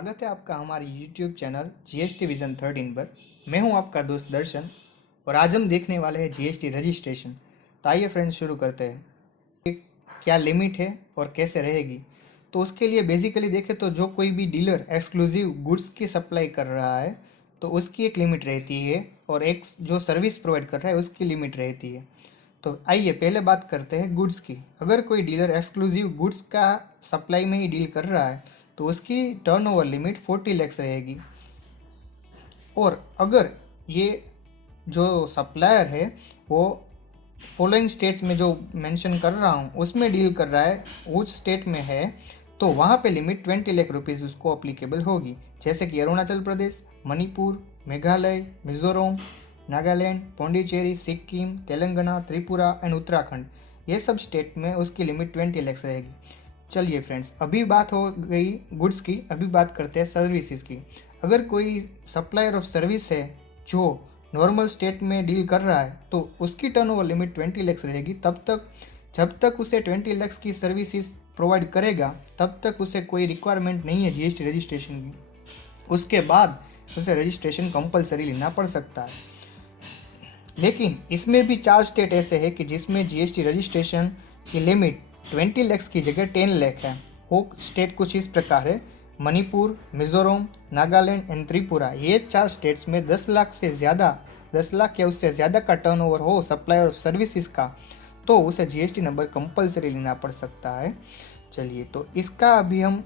स्वागत है आपका हमारे YouTube चैनल जीएसटी विजन 13 पर। मैं हूं आपका दोस्त दर्शन और आज हम देखने वाले हैं जीएसटी रजिस्ट्रेशन। तो आइए फ्रेंड्स शुरू करते हैं कि क्या लिमिट है और कैसे रहेगी। तो उसके लिए बेसिकली देखें तो जो कोई भी डीलर एक्सक्लूसिव गुड्स की सप्लाई कर रहा है तो उसकी एक लिमिट रहती है और एक जो सर्विस प्रोवाइड कर रहा है उसकी लिमिट रहती है। तो आइए पहले बात करते हैं गुड्स की। अगर कोई डीलर एक्सक्लूसिव गुड्स का सप्लाई में ही डील कर रहा है तो उसकी टर्नओवर लिमिट 40 लाख रहेगी। और अगर ये जो सप्लायर है वो फॉलोइंग स्टेट्स में जो मेंशन कर रहा हूँ उसमें डील कर रहा है, उस स्टेट में है, तो वहाँ पे लिमिट 20 लाख रुपीज़ उसको अप्लीकेबल होगी। जैसे कि अरुणाचल प्रदेश, मणिपुर, मेघालय, मिजोरम, नागालैंड, पौंडीचेरी, सिक्किम, तेलंगाना, त्रिपुरा एंड उत्तराखंड, ये सब स्टेट में उसकी लिमिट 20 लाख रहेगी। चलिए फ्रेंड्स, अभी बात हो गई गुड्स की, अभी बात करते हैं सर्विसेज की। अगर कोई सप्लायर ऑफ सर्विस है जो नॉर्मल स्टेट में डील कर रहा है तो उसकी टर्नओवर लिमिट 20 लाख रहेगी। तब तक जब तक उसे 20 लाख की सर्विसेज प्रोवाइड करेगा तब तक उसे कोई रिक्वायरमेंट नहीं है जीएसटी रजिस्ट्रेशन की। उसके बाद उसे रजिस्ट्रेशन कंपलसरी लेना पड़ सकता है। लेकिन इसमें भी 4 स्टेट ऐसे हैं कि जिसमें जीएसटी रजिस्ट्रेशन की लिमिट 20 लाख की जगह 10 लाख है। वो स्टेट कुछ इस प्रकार है: मणिपुर, मिजोरम, नागालैंड एंड त्रिपुरा। ये 4 स्टेट्स में 10 लाख से ज़्यादा, 10 लाख या उससे ज़्यादा का टर्नओवर हो सप्लायर ऑफ सर्विसेज का तो उसे जीएसटी नंबर कंपलसरी लेना पड़ सकता है। चलिए, तो इसका अभी हम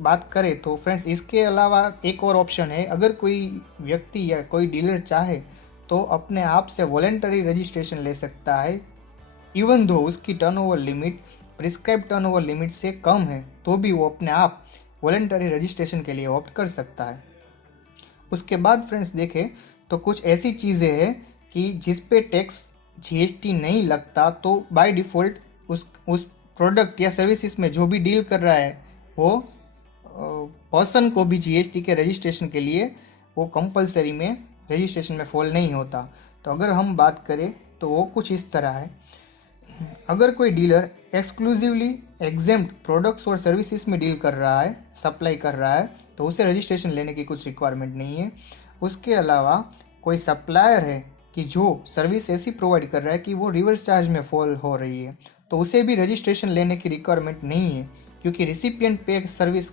बात करें तो फ्रेंड्स इसके अलावा एक और ऑप्शन है। अगर कोई व्यक्ति या कोई डीलर चाहे तो अपने आप से वॉलेंटरी रजिस्ट्रेशन ले सकता है। इवन दो उसकी turnover limit prescribe turnover limit से कम है तो भी वो अपने आप वॉलेंटरी रजिस्ट्रेशन के लिए ऑप्ट कर सकता है। उसके बाद फ्रेंड्स देखें तो कुछ ऐसी चीज़ें हैं कि जिस पे टैक्स जीएसटी नहीं लगता, तो बाय डिफ़ॉल्ट उस प्रोडक्ट या सर्विसेज में जो भी डील कर रहा है वो पर्सन को भी जीएसटी के रजिस्ट्रेशन के लिए वो कंपलसरी में रजिस्ट्रेशन में फॉल नहीं होता। तो अगर हम बात करें तो वो कुछ इस तरह है। अगर कोई डीलर एक्सक्लूसिवली एग्जेम्प्ट प्रोडक्ट्स और सर्विसेज में डील कर रहा है, सप्लाई कर रहा है, तो उसे रजिस्ट्रेशन लेने की कुछ रिक्वायरमेंट नहीं है। उसके अलावा कोई सप्लायर है कि जो सर्विस ऐसी प्रोवाइड कर रहा है कि वो रिवर्स चार्ज में फॉल हो रही है तो उसे भी रजिस्ट्रेशन लेने की रिक्वायरमेंट नहीं है, क्योंकि रिसिपिएंट पे सर्विस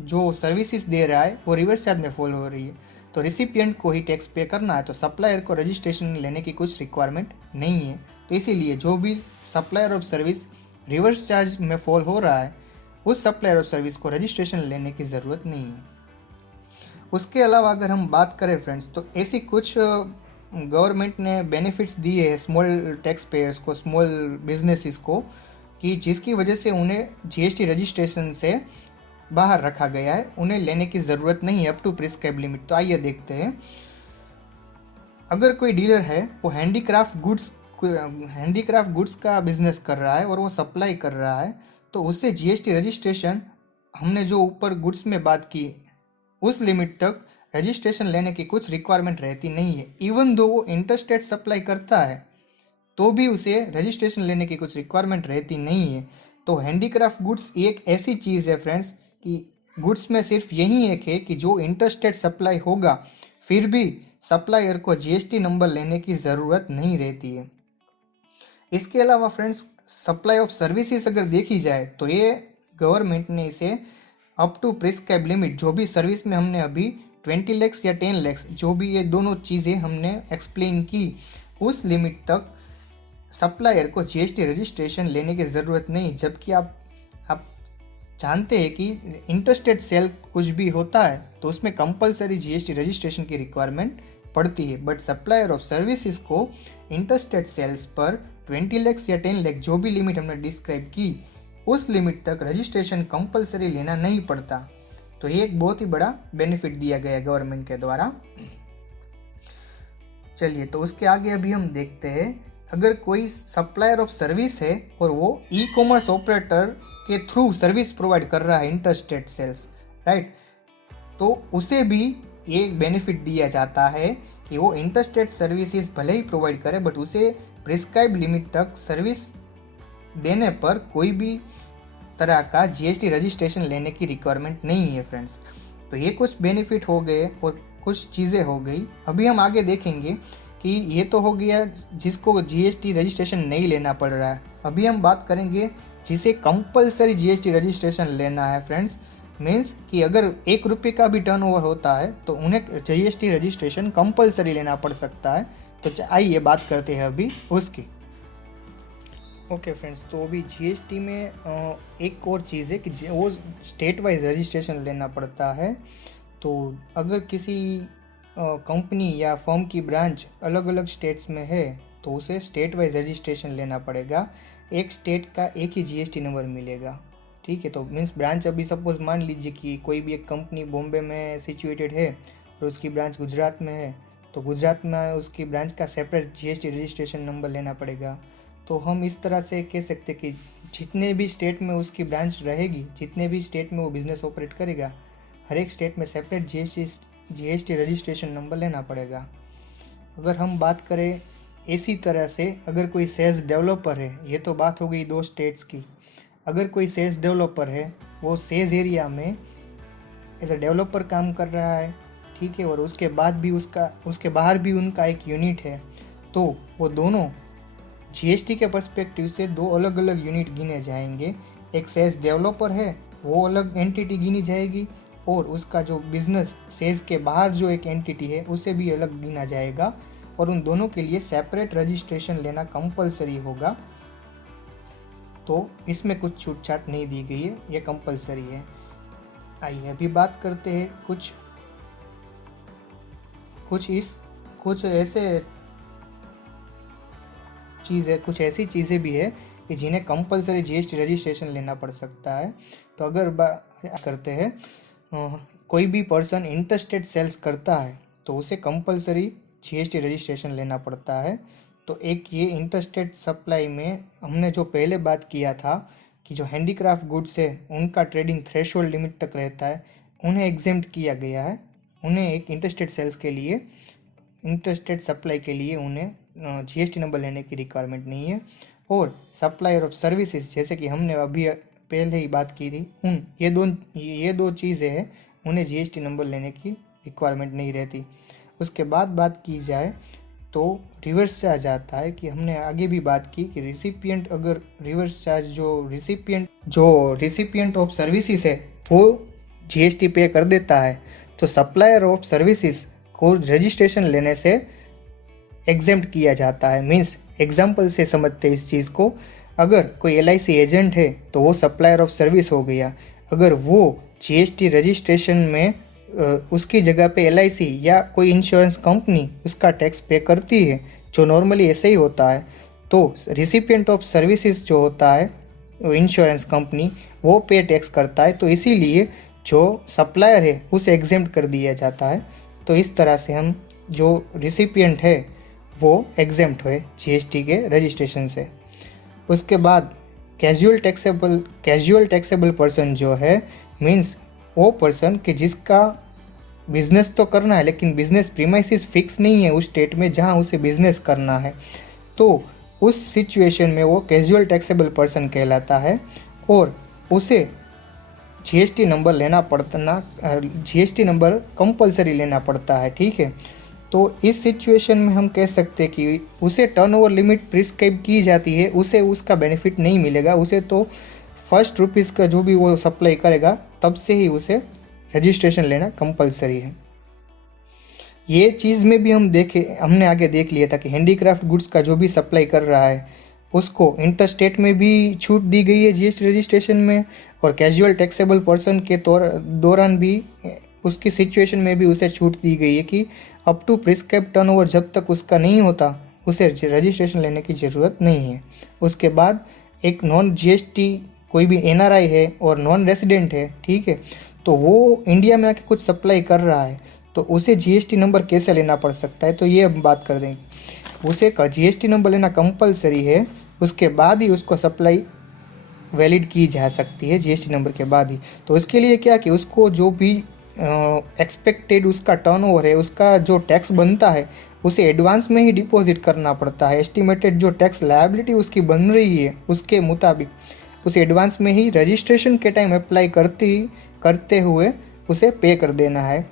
जो सर्विसेज दे रहा है वो रिवर्स चार्ज में फॉल हो रही है। तो रिसिपिएंट को ही टैक्स पे करना है, तो सप्लायर को रजिस्ट्रेशन लेने की कुछ रिक्वायरमेंट नहीं है। तो इसीलिए जो भी supplier of service reverse charge में फॉल हो रहा है उस सप्लायर ऑफ सर्विस को रजिस्ट्रेशन लेने की ज़रूरत नहीं है। उसके अलावा अगर हम बात करें फ्रेंड्स तो ऐसी कुछ गवर्नमेंट ने बेनिफिट्स दिए हैं स्मॉल टैक्स पेयर्स को, स्मॉल बिजनेसेस को, कि जिसकी वजह से उन्हें जीएसटी रजिस्ट्रेशन से बाहर रखा गया है, उन्हें लेने की ज़रूरत नहीं है अप टू प्रिस्क्राइब लिमिट। तो आइए देखते हैं। अगर कोई डीलर है वो हैंडीक्राफ्ट गुड्स का बिजनेस कर रहा है और वो सप्लाई कर रहा है तो उससे जीएसटी रजिस्ट्रेशन, हमने जो ऊपर गुड्स में बात की उस लिमिट तक रजिस्ट्रेशन लेने की कुछ रिक्वायरमेंट रहती नहीं है। इवन दो वो इंटरस्टेट सप्लाई करता है तो भी उसे रजिस्ट्रेशन लेने की कुछ रिक्वायरमेंट रहती नहीं है। तो हैंडीक्राफ्ट गुड्स एक ऐसी चीज़ है फ्रेंड्स कि गुड्स में सिर्फ यही एक है कि जो इंटरस्टेट सप्लाई होगा फिर भी सप्लायर को जीएसटी नंबर लेने की ज़रूरत नहीं रहती है। इसके अलावा फ्रेंड्स सप्लाई ऑफ सर्विसेज अगर देखी जाए तो ये गवर्नमेंट ने इसे अप टू प्रिस्क्राइब लिमिट, जो भी सर्विस में हमने अभी 20 लाख या 10 लाख, जो भी ये दोनों चीज़ें हमने एक्सप्लेन की, उस लिमिट तक सप्लायर को जीएसटी रजिस्ट्रेशन लेने की ज़रूरत नहीं। जबकि आप जानते हैं कि इंटरस्टेट सेल कुछ भी होता है तो उसमें कंपलसरी जीएसटी रजिस्ट्रेशन की रिक्वायरमेंट पड़ती है, बट सप्लायर ऑफ सर्विसेज को इंटरस्टेट सेल्स पर 20 लाख या 10 लाख जो भी लिमिट हमने डिस्क्राइब की उस लिमिट तक रजिस्ट्रेशन कंपलसरी लेना नहीं पड़ता। तो ये एक बहुत ही बड़ा बेनिफिट दिया गया है गवर्नमेंट के द्वारा। चलिए, तो उसके आगे अभी हम देखते हैं। अगर कोई सप्लायर ऑफ सर्विस है और वो ई कॉमर्स ऑपरेटर के थ्रू सर्विस प्रोवाइड कर रहा है इंटरस्टेट सेल्स, राइट, तो उसे भी ये बेनिफिट दिया जाता है कि वो इंटरस्टेट सर्विसेज भले ही प्रोवाइड करे बट उसे प्रिस्क्राइब लिमिट तक सर्विस देने पर कोई भी तरह का जीएसटी रजिस्ट्रेशन लेने की रिक्वायरमेंट नहीं है फ्रेंड्स। तो ये कुछ बेनिफिट हो गए और कुछ चीज़ें हो गई। अभी हम आगे देखेंगे कि ये तो हो गया जिसको जीएसटी रजिस्ट्रेशन नहीं लेना पड़ रहा है। अभी हम बात करेंगे जिसे कंपलसरी जीएसटी रजिस्ट्रेशन लेना है फ्रेंड्स। मीन्स कि अगर 1 रुपये का भी टर्नओवर होता है तो उन्हें जीएसटी रजिस्ट्रेशन कंपलसरी लेना पड़ सकता है। तो आइए बात करते हैं अभी उसकी। ओके फ्रेंड्स, तो अभी जीएसटी में एक और चीज़ है कि वो स्टेट वाइज रजिस्ट्रेशन लेना पड़ता है। तो अगर किसी कंपनी या फर्म की ब्रांच अलग अलग स्टेट्स में है तो उसे स्टेट वाइज रजिस्ट्रेशन लेना पड़ेगा। एक स्टेट का एक ही जीएसटी नंबर मिलेगा, ठीक है। तो मीन्स ब्रांच अभी सपोज मान लीजिए कि कोई भी एक कंपनी बॉम्बे में सिचुएटेड है और उसकी ब्रांच गुजरात में है, तो गुजरात में उसकी ब्रांच का सेपरेट जीएसटी रजिस्ट्रेशन नंबर लेना पड़ेगा। तो हम इस तरह से कह सकते कि जितने भी स्टेट में उसकी ब्रांच रहेगी, जितने भी स्टेट में वो बिज़नेस ऑपरेट करेगा, हर एक स्टेट में सेपरेट जीएसटी रजिस्ट्रेशन नंबर लेना पड़ेगा। अगर हम बात करें इसी तरह से, अगर कोई सेल्स डेवलपर है, ये तो बात हो गई 2 स्टेट्स की। अगर कोई सेल्स डेवलपर है, वो सेल्स एरिया में एज अ डेवलपर काम कर रहा है, ठीक है, और उसके बाद भी उसके बाहर भी उनका एक यूनिट है, तो वो दोनों जीएसटी के पर्सपेक्टिव से 2 अलग अलग यूनिट गिने जाएंगे। एक सेल्स डेवलपर है, वो अलग एंटिटी गिनी जाएगी, और उसका जो बिजनेस सेल्स के बाहर जो एक एंटिटी है उसे भी अलग गिना जाएगा, और उन दोनों के लिए सेपरेट रजिस्ट्रेशन लेना कंपलसरी होगा। तो इसमें कुछ छूटछाट नहीं दी गई है, ये कंपलसरी है। आइए अभी बात करते हैं कुछ ऐसी चीज़ें भी है कि जिन्हें कंपलसरी जीएसटी रजिस्ट्रेशन लेना पड़ सकता है। तो अगर बात करते हैं कोई भी पर्सन इंटरस्टेट सेल्स करता है तो उसे कंपलसरी जीएसटी रजिस्ट्रेशन लेना पड़ता है। तो एक ये इंटरस्टेट सप्लाई में हमने जो पहले बात किया था कि जो हैंडीक्राफ्ट गुड्स है उनका ट्रेडिंग थ्रेशोल्ड लिमिट तक रहता है, उन्हें एग्जेम्प्ट किया गया है। उन्हें एक इंटरस्टेट सेल्स के लिए, इंटरस्टेट सप्लाई के लिए उन्हें जीएसटी नंबर लेने की रिक्वायरमेंट नहीं है। और सप्लायर ऑफ सर्विसेज, जैसे कि हमने अभी पहले ही बात की थी, ये दो चीज़ें हैं, उन्हें जीएसटी नंबर लेने की रिक्वायरमेंट नहीं रहती। उसके बाद बात की जाए तो रिवर्स चार्ज आता है कि हमने आगे भी बात की कि रिसिपिएंट, अगर रिवर्स चार्ज जो रिसिपिएंट ऑफ सर्विसेज है वो जीएसटी पे कर देता है, तो सप्लायर ऑफ सर्विसेज को रजिस्ट्रेशन लेने से एग्जेम्प्ट किया जाता है। मीन्स एग्जाम्पल से समझते इस चीज़ को, अगर कोई एलआईसी एजेंट है तो वो सप्लायर ऑफ सर्विस हो गया। अगर वो जीएसटी रजिस्ट्रेशन में उसकी जगह पे एलआईसी या कोई इंश्योरेंस कंपनी उसका टैक्स पे करती है, जो नॉर्मली ऐसे ही होता है, तो रिसिपिएंट ऑफ सर्विसेज जो होता है इंश्योरेंस कंपनी, वो पे टैक्स करता है। तो इसीलिए जो सप्लायर है उसे एग्जेम्प्ट कर दिया जाता है। तो इस तरह से हम जो रिसिपिएंट है वो एग्जेम्प्ट हुए जीएसटी के रजिस्ट्रेशन से। उसके बाद कैजुअल टैक्सेबल पर्सन जो है, मीन्स वो पर्सन कि जिसका बिजनेस तो करना है लेकिन बिजनेस प्रीमाइसिस फिक्स नहीं है उस स्टेट में जहां उसे बिजनेस करना है, तो उस सिचुएशन में वो कैजुअल टैक्सेबल पर्सन कहलाता है और उसे जीएसटी नंबर कंपलसरी लेना पड़ता है, ठीक है। तो इस सिचुएशन में हम कह सकते हैं कि उसे टर्नओवर लिमिट प्रिस्क्राइब की जाती है, उसे उसका बेनिफिट नहीं मिलेगा। उसे तो फर्स्ट रुपीज़ का जो भी वो सप्लाई करेगा तब से ही उसे रजिस्ट्रेशन लेना कंपलसरी है। ये चीज़ में भी हमने आगे देख लिया था कि हैंडीक्राफ्ट गुड्स का जो भी सप्लाई कर रहा है उसको इंटरस्टेट में भी छूट दी गई है जीएसटी रजिस्ट्रेशन में, और कैजुअल टैक्सेबल पर्सन के दौरान भी उसकी सिचुएशन में भी उसे छूट दी गई है कि अप टू प्रिस्क्राइब टर्नओवर जब तक उसका नहीं होता उसे रजिस्ट्रेशन लेने की ज़रूरत नहीं है। उसके बाद एक नॉन जीएसटी कोई भी एनआरआई है और नॉन रेसिडेंट है, ठीक है, तो वो इंडिया में आके कुछ सप्लाई कर रहा है तो उसे जीएसटी नंबर कैसे लेना पड़ सकता है, तो ये अब बात कर देंगे। उसे का जीएसटी नंबर लेना कंपलसरी है, उसके बाद ही उसको सप्लाई वैलिड की जा सकती है जीएसटी नंबर के बाद ही। तो उसके लिए क्या कि उसको जो भी एक्सपेक्टेड उसका टर्नओवर है, उसका जो टैक्स बनता है उसे एडवांस में ही डिपॉजिट करना पड़ता है। एस्टिमेटेड जो टैक्स लायबिलिटी उसकी बन रही है उसके मुताबिक उसे एडवांस में ही रजिस्ट्रेशन के टाइम अप्लाई करते हुए उसे पे कर देना है।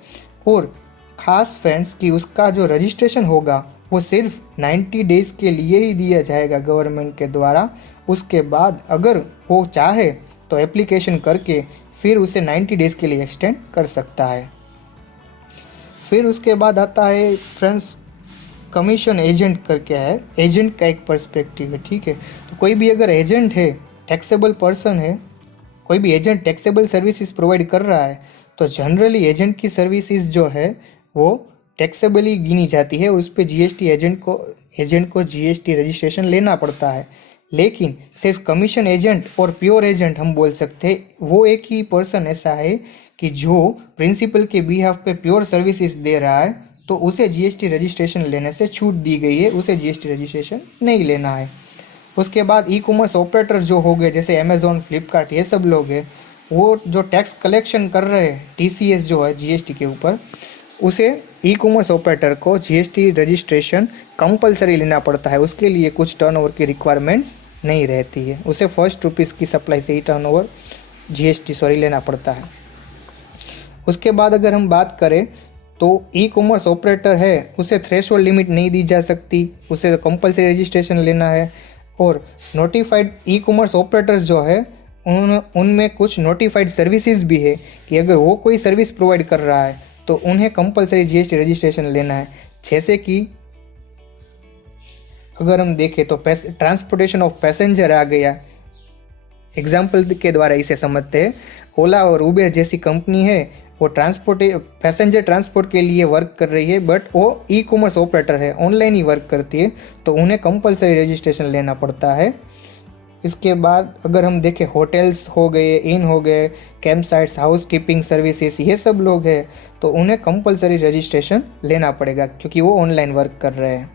और ख़ास फ्रेंड्स कि उसका जो रजिस्ट्रेशन होगा वो सिर्फ 90 डेज़ के लिए ही दिया जाएगा गवर्नमेंट के द्वारा। उसके बाद अगर वो चाहे तो एप्लीकेशन करके फिर उसे 90 डेज़ के लिए एक्सटेंड कर सकता है। फिर उसके बाद आता है फ्रेंड्स कमीशन एजेंट करके है। एजेंट का एक पर्सपेक्टिव है, ठीक है। तो कोई भी अगर एजेंट है, टैक्सेबल पर्सन है, कोई भी एजेंट टैक्सेबल सर्विसेज प्रोवाइड कर रहा है तो जनरली एजेंट की सर्विसेज जो है वो टैक्सेबली गिनी जाती है। उस पर जीएसटी एजेंट को जीएसटी रजिस्ट्रेशन लेना पड़ता है। लेकिन सिर्फ कमीशन एजेंट और प्योर एजेंट हम बोल सकते हैं, वो एक ही पर्सन ऐसा है कि जो प्रिंसिपल के बिहाफ पे प्योर सर्विसेज दे रहा है तो उसे जीएसटी रजिस्ट्रेशन लेने से छूट दी गई है, उसे जीएसटी रजिस्ट्रेशन नहीं लेना है। उसके बाद ई कॉमर्स ऑपरेटर जो हो गए जैसे अमेजोन, फ्लिपकार्ट, ये सब लोग हैं, वो जो टैक्स कलेक्शन कर रहे हैं टीसीएस जो है जीएसटी के ऊपर, उसे ई कॉमर्स ऑपरेटर को जीएसटी रजिस्ट्रेशन कंपलसरी लेना पड़ता है। उसके लिए कुछ टर्नओवर की रिक्वायरमेंट्स नहीं रहती है, उसे फर्स्ट रुपीज़ की सप्लाई से ही टर्नओवर जीएसटी लेना पड़ता है। उसके बाद अगर हम बात करें तो ई कॉमर्स ऑपरेटर है उसे थ्रेशोल्ड लिमिट नहीं दी जा सकती, उसे कंपलसरी रजिस्ट्रेशन लेना है। और नोटिफाइड ई कॉमर्स ऑपरेटर जो है उनमें कुछ नोटिफाइड सर्विसेज भी है कि अगर वो कोई सर्विस प्रोवाइड कर रहा है तो उन्हें कंपलसरी जीएसटी रजिस्ट्रेशन लेना है। जैसे कि अगर हम देखें तो ट्रांसपोर्टेशन ऑफ पैसेंजर आ गया, एग्जाम्पल के द्वारा इसे समझते हैं। ओला और उबेर जैसी कंपनी है, वो पैसेंजर ट्रांसपोर्ट के लिए वर्क कर रही है, बट वो ई कॉमर्स ऑपरेटर है, ऑनलाइन ही वर्क करती है, तो उन्हें कंपलसरी रजिस्ट्रेशन लेना पड़ता है। इसके बाद अगर हम देखें होटल्स हो गए, इन हो गए, camp sites, house keeping services, ये सब लोग हैं तो उन्हें कंपलसरी रजिस्ट्रेशन लेना पड़ेगा क्योंकि वो ऑनलाइन वर्क कर रहे हैं।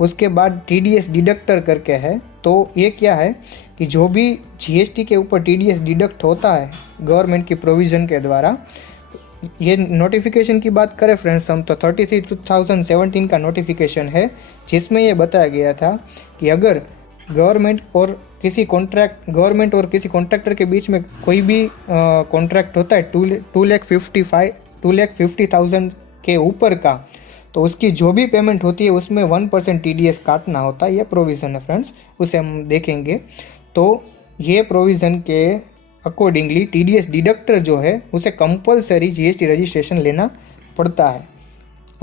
उसके बाद टीडीएस डिडक्टर करके है, तो ये क्या है कि जो भी जीएसटी के ऊपर टीडीएस डिडक्ट होता है गवर्नमेंट की प्रोविज़न के द्वारा, ये नोटिफिकेशन की बात करें फ्रेंड्स हम तो 33/2017 का नोटिफिकेशन है जिसमें ये बताया गया था कि अगर गवर्नमेंट और किसी कॉन्ट्रैक्टर के बीच में कोई भी कॉन्ट्रैक्ट होता है 2,50,000 के ऊपर का, तो उसकी जो भी पेमेंट होती है उसमें 1% टीडीएस काटना होता है। ये प्रोविज़न है फ्रेंड्स, उसे हम देखेंगे। तो ये प्रोविज़न के अकॉर्डिंगली टीडीएस डिडक्टर जो है उसे कंपलसरी जीएसटी रजिस्ट्रेशन लेना पड़ता है,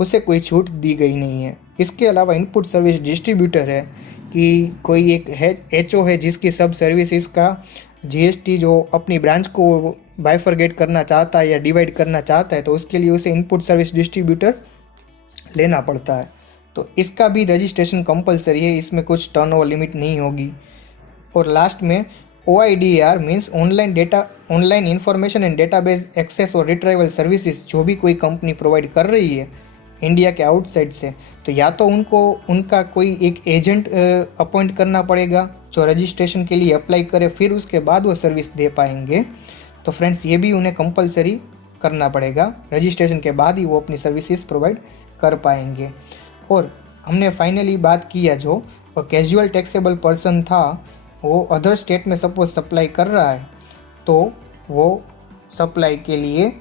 उसे कोई छूट दी गई नहीं है। इसके अलावा इनपुट सर्विस डिस्ट्रीब्यूटर है कि कोई एक एचओ है जिसकी सब सर्विसेज का जीएसटी जो अपनी ब्रांच को बाइफरगेट करना चाहता है या डिवाइड करना चाहता है तो उसके लिए उसे इनपुट सर्विस डिस्ट्रीब्यूटर लेना पड़ता है। तो इसका भी रजिस्ट्रेशन कंपलसरी है, इसमें कुछ टर्नओवर लिमिट नहीं होगी। और लास्ट में OIDAR means online information and database access और रिट्राइवल सर्विसेज जो भी कोई कंपनी प्रोवाइड कर रही है इंडिया के आउटसाइड से, तो या तो उनका कोई एक एजेंट अपॉइंट करना पड़ेगा जो रजिस्ट्रेशन के लिए अप्लाई करे, फिर उसके बाद वो सर्विस दे पाएंगे। तो फ्रेंड्स ये भी उन्हें कंपलसरी करना पड़ेगा, रजिस्ट्रेशन के बाद ही वो अपनी सर्विसेज प्रोवाइड कर पाएंगे। और हमने फाइनली बात किया जो कैजुअल टैक्सेबल पर्सन था, वो अदर स्टेट में सपोज सप्लाई कर रहा है तो वो सप्लाई के लिए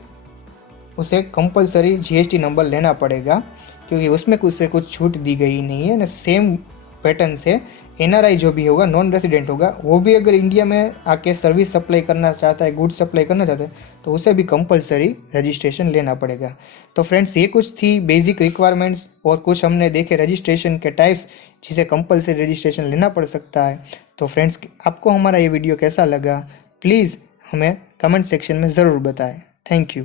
उसे कंपलसरी जीएसटी नंबर लेना पड़ेगा क्योंकि उसमें कुछ छूट दी गई नहीं है ना। सेम पैटर्न से एनआरआई जो भी होगा, नॉन रेसिडेंट होगा, वो भी अगर इंडिया में आके सर्विस सप्लाई करना चाहता है, गुड सप्लाई करना चाहता है, तो उसे भी कंपलसरी रजिस्ट्रेशन लेना पड़ेगा। तो फ्रेंड्स ये कुछ थी बेसिक रिक्वायरमेंट्स और कुछ हमने देखे रजिस्ट्रेशन के टाइप्स जिसे कंपलसरी रजिस्ट्रेशन लेना पड़ सकता है। तो फ्रेंड्स आपको हमारा ये वीडियो कैसा लगा प्लीज़ हमें कमेंट सेक्शन में ज़रूर बताएं। Thank you.